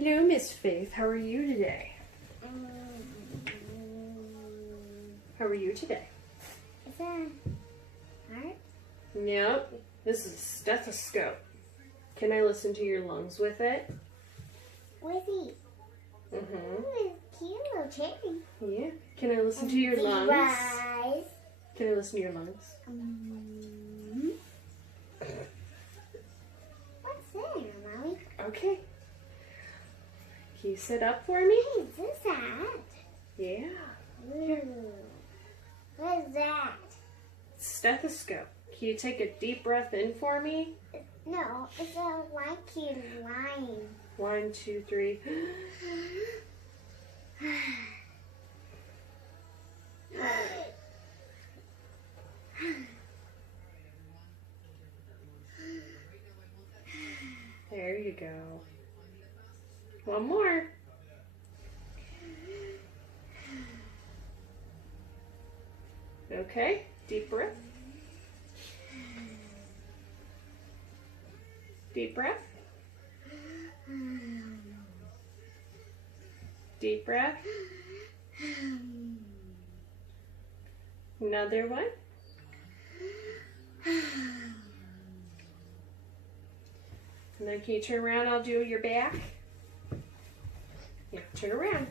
Hello, Miss Faith. How are you today? How are you today? Is that heart? Yep. This is a stethoscope. Can I listen to your lungs with it? Where's he? Mm-hmm. Cute little cherry. Yeah. Can I listen to your lungs? Eyes. Can I listen to your lungs? What's there, Mommy? Okay. Can you sit up for me? Hey, is this that? Yeah. Ooh. What is that? Stethoscope. Can you take a deep breath in for me? No, it's a wacky line. 1, 2, 3. There you go. One more. Okay, deep breath. Deep breath. Deep breath. Another one. And then can you turn around? I'll do your back. Yeah, turn around.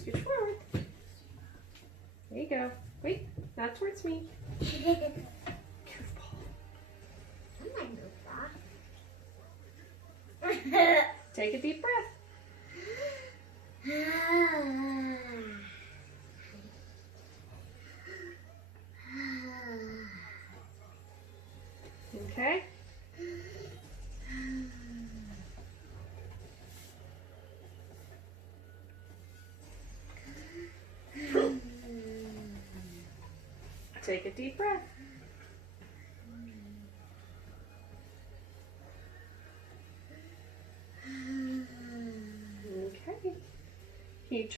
Scooch forward. There you go. Wait, not towards me. Goofball. I'm not goofball. Take a deep breath. Okay. Take a deep breath. Okay. Can you